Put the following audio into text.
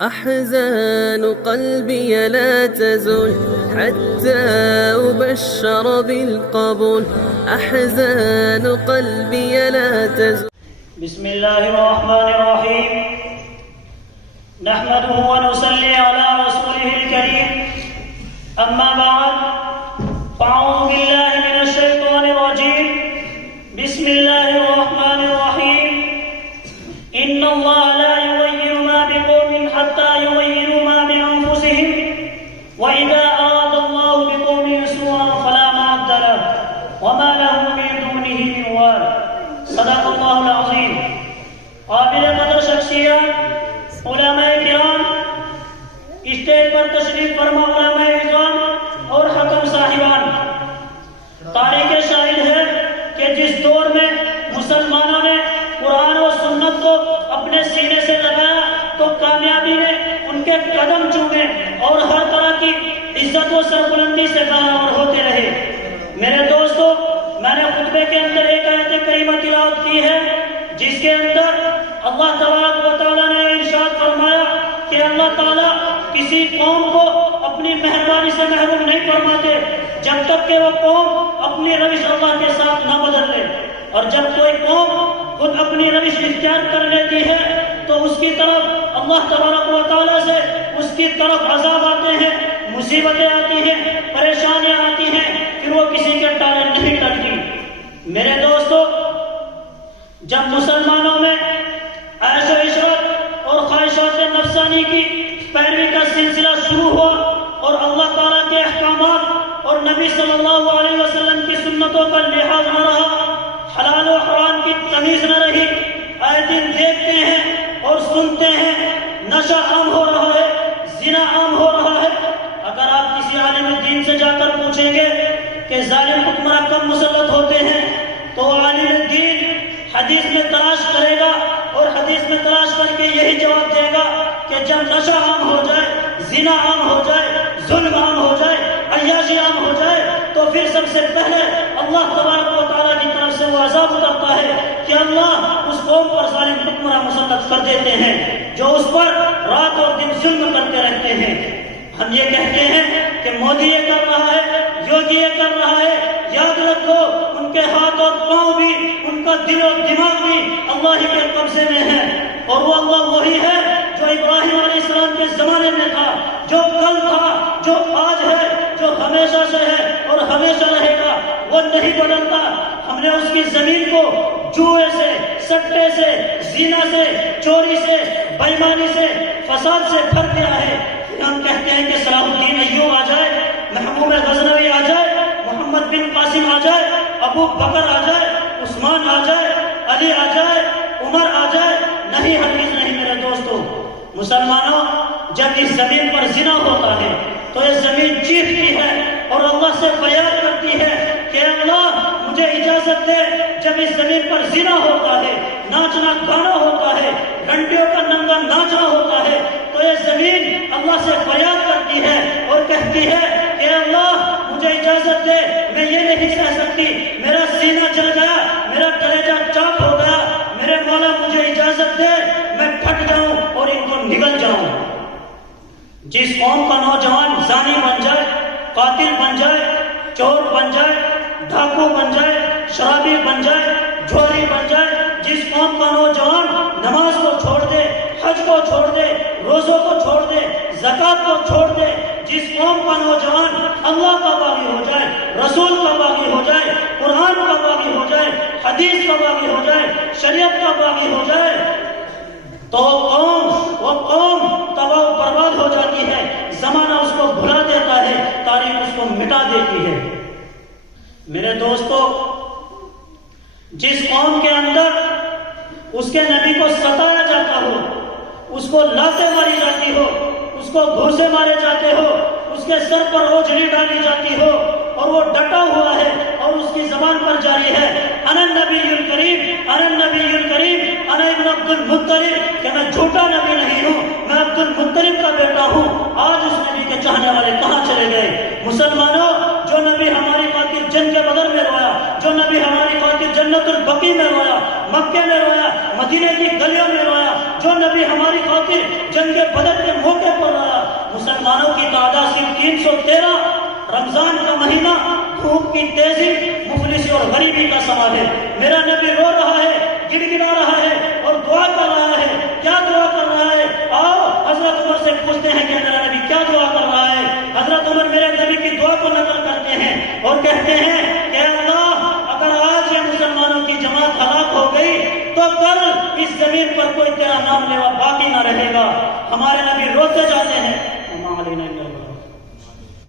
أحزان قلبي لا تزول حتى أبشر بالقبول. أحزان قلبي لا تزول. بسم الله الرحمن الرحيم. نحمده ونصلي على رسوله الكريم. أما بعد، فأعوذ بالله من الشيطان الرجيم. بسم الله الرحمن الرحيم. إن الله لا يغير ما بقوم حتى يغيروا ما بأنفسهم، وإذا أراد الله بقوم سوءا فلا مرد له وما لهم من دونه من وال. صدق اللہ العظیم. قابل قدر شخصیات، علماء کرام، اسٹیج پر تشریف فرما علماء اعظام اور حکم صاحبان، تاریخ شاہد ہے کہ جس دور میں مسلمانوں نے قرآن و سنت کو اپنے سینے سے لگایا تو کامیابی نے ان کے قدم چومے اور ہر طرح کی عزت و سربلندی سے برآمد ہوتے رہے. میرے دوستو، میں نے خطبے کے اندر ایک آیت کریمہ تلاوت کی ہے جس کے اندر اللہ تبارک و تعالیٰ نے ارشاد فرمایا کہ اللہ تعالیٰ کسی قوم کو اپنی مہربانی سے محروم نہیں فرماتے جب تک کہ وہ قوم اپنی روش اللہ کے ساتھ نہ بدل لے، اور جب کوئی قوم خود اپنی روش اختیار کر لیتی ہے تو اس کی طرف اللہ تبارک و تعالیٰ سے اس کی طرف عذاب آتے ہیں، مصیبتیں آتی ہیں، پریشانیاں آتی ہیں، پھر وہ کسی کے ٹالے نہیں ٹلتی. میرے دوستو، جب مسلمانوں میں عیش و عشرت اور خواہشات نفسانی کی پیروی کا سلسلہ شروع ہوا اور اللہ تعالیٰ کے احکامات اور نبی صلی اللہ علیہ وسلم کی سنتوں کا لحاظ نہ رہا، حلال و حرام کی تمیز نہ رہی، آئے دن دیکھتے ہیں اور سنتے ہیں نشہ عام ہو رہا ہے، زنا عام ہو رہا ہے. اگر آپ کسی عالم دین سے جا کر پوچھیں گے کہ ظالم حکمراں کب مسلط ہوتے ہیں تو عالم دین حدیث میں تلاش کرے گا اور حدیث میں تلاش کر کے یہی جواب دے گا کہ جب نشہ عام ہو جائے، زنا عام ہو جائے، ظلم عام ہو جائے، عیاشی عام ہو جائے تو پھر سب سے پہلے اللہ تبارک و تعالیٰ کی طرف سے وہ عذاب اترتا ہے کہ اللہ اس قوم پر ظالم حکمراں مسلط کر دیتے ہیں جو اس پر رات اور دن ظلم کرتے رہتے ہیں. ہم یہ کہتے ہیں کہ مودی یہ کر رہا ہے، یوگی یہ کر رہا ہے، یاد رکھو ان کے ہاتھ اور پاؤں بھی، ان کا دل اور دماغ بھی اللہ ہی کے قبضے میں ہے، اور وہ اللہ وہی ہے جو ابراہیم علیہ السلام کے زمانے میں تھا، جو کل تھا، جو آج ہے، جو ہمیشہ سے ہے اور ہمیشہ رہے گا. وہ نہیں بدلتا. ہم نے اس کی زمین کو جوئے سے، سٹے سے، زنا سے، چوری سے، بے ایمانی سے، فساد سے بھر دیا ہے. ہم کہتے ہیں کہ صلاح الدین ایوب آ جائے، محمود غزنوی آ جائے، محمد بن قاسم آ جائے، ابو بکر آ جائے، عثمان آ جائے، علی آ جائے، عمر آ جائے، نہیں، ہرگز نہیں. میرے دوستو، مسلمانوں، جب اس زمین پر زنا ہوتا ہے تو یہ زمین چیختی ہے اور اللہ سے فریاد کرتی ہے کہ اللہ مجھے اجازت دے. جب اس زمین پر زنا ہوتا ہے، ناچنا گانا ہوتا ہے، گھنٹیوں کا ننگا ناچنا ہوتا ہے تو یہ زمین اللہ سے فریاد کرتی ہے اور کہتی ہے کہ اللہ مجھے اجازت دے، میں یہ نہیں سہ سکتی، میرا سینہ جل گیا، میرا کلیجہ چاک ہو گیا، میرے مولا مجھے اجازت دے میں پھٹ جاؤں اور ان کو نگل جاؤں. جس قوم کا نوجوان زانی بن جائے، قاتل بن جائے، چور بن جائے، ڈاکو بن جائے، شرابی بن جائے، جھوری بن جائے، جس قوم کا نوجوان نماز کو چھوڑ دے، حج کو چھوڑ دے، روزوں کو چھوڑ دے، زکوٰۃ کو چھوڑ دے، جس قوم کا نوجوان اللہ کا باغی ہو جائے، رسول کا باغی ہو جائے، قرآن کا باغی ہو جائے، حدیث کا باغی ہو جائے، شریعت کا باغی ہو جائے تو وہ قوم تباہ و برباد ہو جاتی ہے. زمانہ اس کو بھلا دیتا ہے، تاریخ اس کو مٹا دیتی ہے. میرے دوستو، جس قوم کے اندر اس کے نبی کو ستایا جاتا ہو، اس کو لاتیں ماری جاتی ہو، اس کو گھوسے مارے جاتے ہو، اس کے سر پر اوجھلی ڈالی جاتی ہو اور وہ ڈٹا ہوا ہے اور اس کی زبان پر جاری ہے انا النبی الکریم، انا النبی الکریم، انا ابن عبد المطلب، کہ میں جھوٹا نبی نہیں ہوں، میں عبد المطلب کا بیٹا ہوں. آج اس نبی کے چاہنے والے کہاں چلے گئے؟ مسلمانوں، جو نبی ہماری خاطر جنگ کے بدر میں رویا، جو نبی ہماری خاطر جنت البقیع میں رویا، مکے میں رویا، مدینے کی گلیوں میں رویا، جو نبی ہماری خاطر جنگ بدر کے موقع پر آیا، مسلمانوں کی تعداد صرف 313، رمضان کا مہینہ، دھوپ کی تیزی، مفلسی اور غریبی کا سوال ہے، میرا نبی رو رہا ہے، گڑ گڑا رہا ہے اور دعا کر رہا ہے۔ کیا دعا کر رہا ہے؟ آؤ حضرت عمر سے پوچھتے ہیں کہ میرا نبی کیا دعا کر رہا ہے۔ حضرت عمر میرے نبی کی دعا کو نقل کرتے ہیں اور کہتے ہیں کہ اللہ، اگر آج یہ مسلمانوں کی جماعت ہلاک ہو گئی تو کل اس زمین پر کوئی تیرا نام لیوا باقی نہ رہے گا۔ ہمارے نبی روتے جاتے ہیں